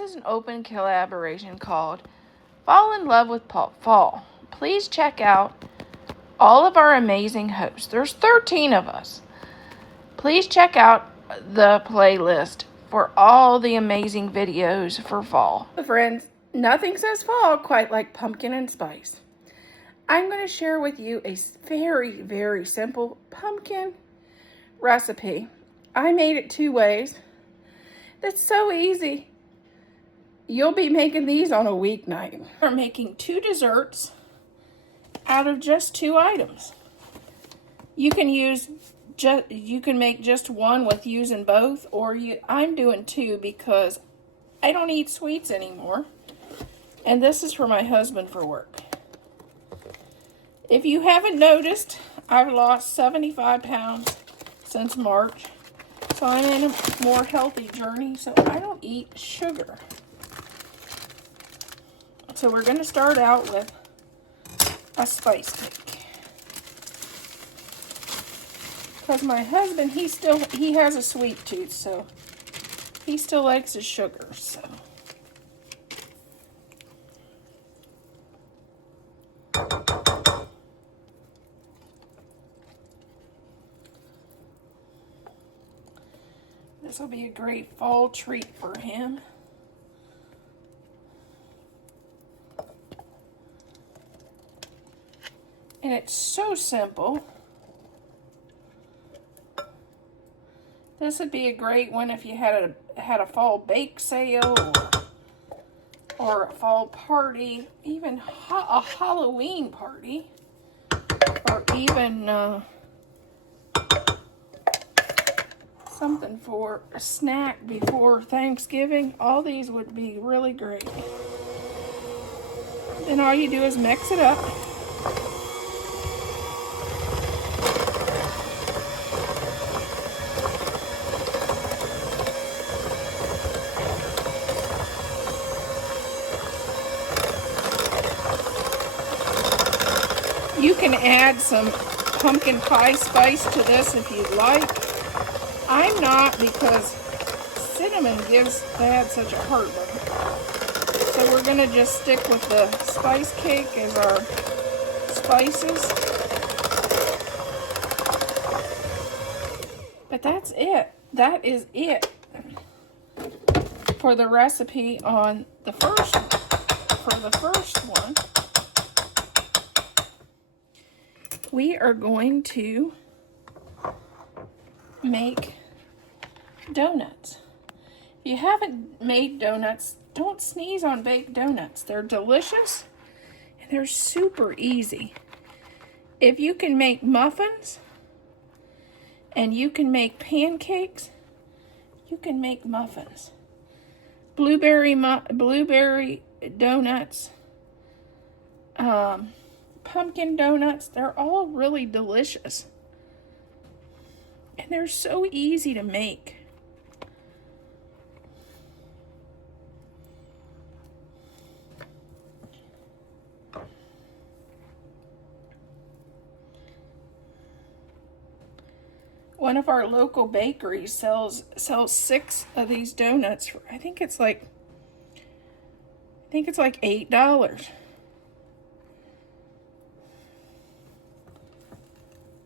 This is an open collaboration called Fall in Love with Fall. Please check out all of our amazing hosts. There's 13 of us. Please check out the playlist for all the amazing videos for fall. Friends, nothing says fall quite like pumpkin and spice. I'm going to share with you a very, very simple pumpkin recipe. I made it 2 ways. That's so easy. You'll be making these on a weeknight. We're making 2 desserts out of just 2 items. You can make just one with using both, or I'm doing 2 because I don't eat sweets anymore. And this is for my husband for work. If you haven't noticed, I've lost 75 pounds since March. So I'm in a more healthy journey, so I don't eat sugar. So we're going to start out with a spice cake. Because my husband, he has a sweet tooth, so he still likes his sugar, so. This will be a great fall treat for him. And it's so simple. This would be a great one if you had a fall bake sale or a fall party, even a Halloween party, or even something for a snack before Thanksgiving. All these would be really great. Then all you do is mix it up. You can add some pumpkin pie spice to this if you'd like. I'm not, because cinnamon gives Dad such a heartburn. So we're going to just stick with the spice cake as our spices. But that's it. That is it for the recipe on the first one. We are going to make donuts. If you haven't made donuts, don't sneeze on baked donuts. They're delicious and they're super easy. If you can make muffins and you can make pancakes, you can make muffins. Blueberry donuts, pumpkin donuts, they're all really delicious. And they're so easy to make. One of our local bakeries sells 6 of these donuts for, I think it's like $8.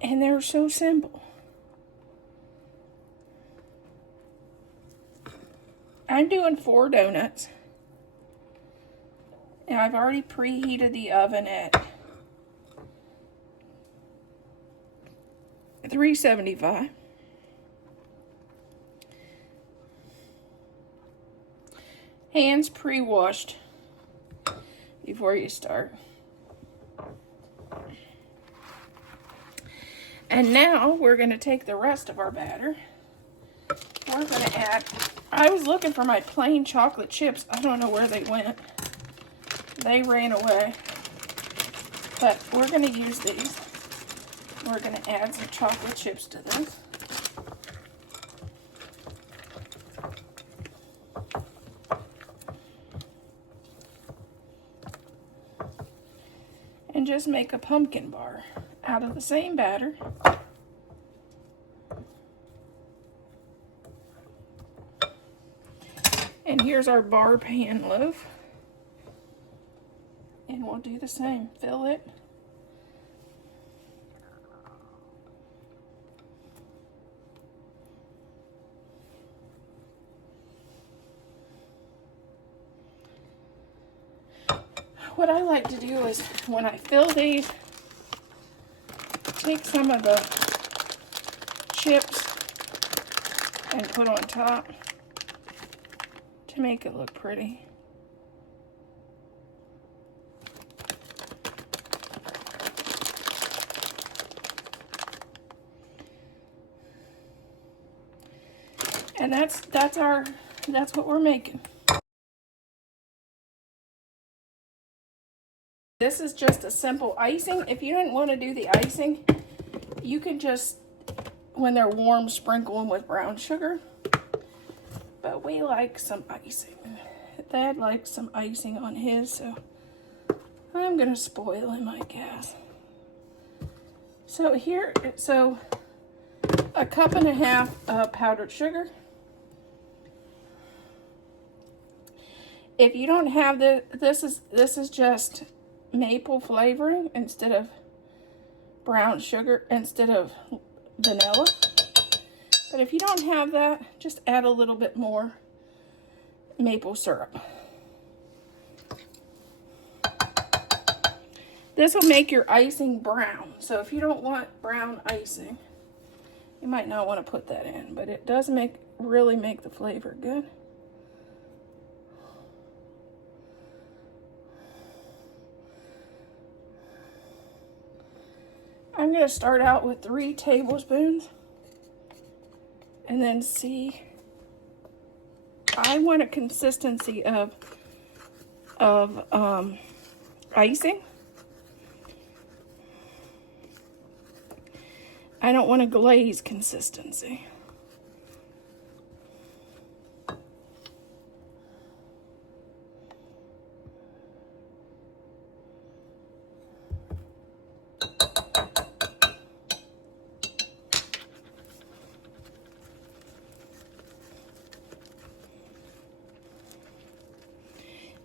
And they're so simple. I'm doing 4 donuts. And I've already preheated the oven at 375. Hands pre-washed before you start. And now we're going to take the rest of our batter. We're going to add, I was looking for my plain chocolate chips. I don't know where they went. They ran away. But we're going to use these. We're going to add some chocolate chips to this. And just make a pumpkin bar out of the same batter. And here's our bar pan loaf. And we'll do the same. Fill it. What I like to do is when I fill these, take some of the chips and put on top to make it look pretty. And that's what we're making. This is just a simple icing. If you didn't want to do the icing, you can just, when they're warm, sprinkle them with brown sugar. But we like some icing. Dad likes some icing on his, so I'm gonna spoil him, I guess. So here, a cup and a half of powdered sugar. If you don't have this is just maple flavoring instead of brown sugar, instead of vanilla. But if you don't have that, just add a little bit more maple syrup. This will make your icing brown. So if you don't want brown icing, you might not want to put that in, but it does really make the flavor good. I'm going to start out with 3 tablespoons and then see. I want a consistency of icing. I don't want a glaze consistency.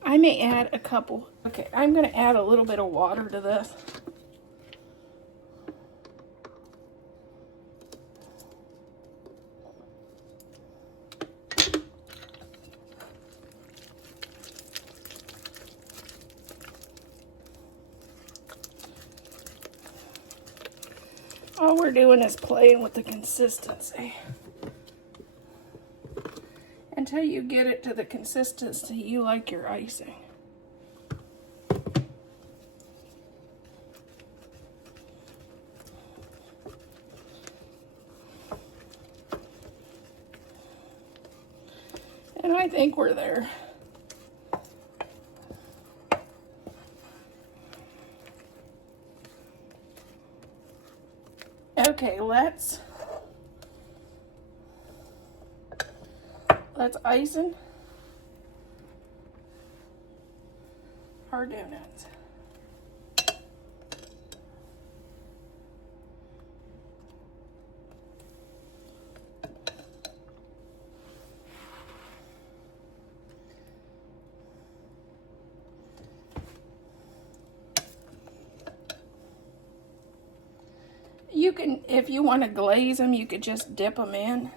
I may add a couple. Okay, I'm going to add a little bit of water to this. All we're doing is playing with the consistency until you get it to the consistency you like your icing. And I think we're there. Okay, let's icing our donuts. You can, if you want to glaze them, you could just dip them in.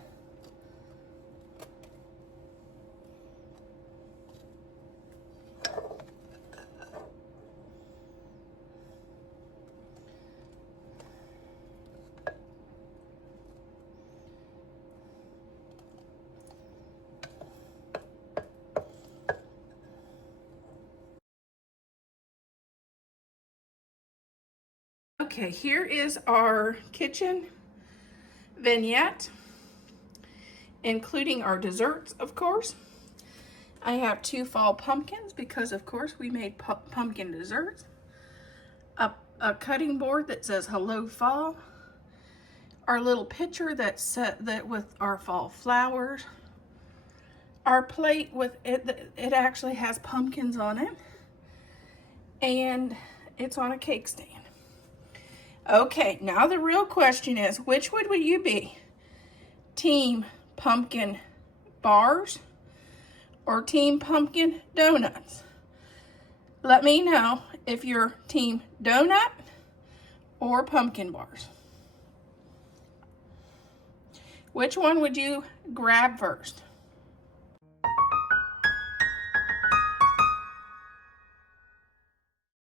Okay, here is our kitchen vignette, including our desserts, of course. I have 2 fall pumpkins because, of course, we made pumpkin desserts. A cutting board that says "Hello Fall." Our little pitcher that's set that with our fall flowers. Our plate with it actually has pumpkins on it, and it's on a cake stand. Okay, now the real question is, which would you be? Team pumpkin bars or Team Pumpkin Donuts? Let me know if you're Team Donut or pumpkin bars. Which one would you grab first?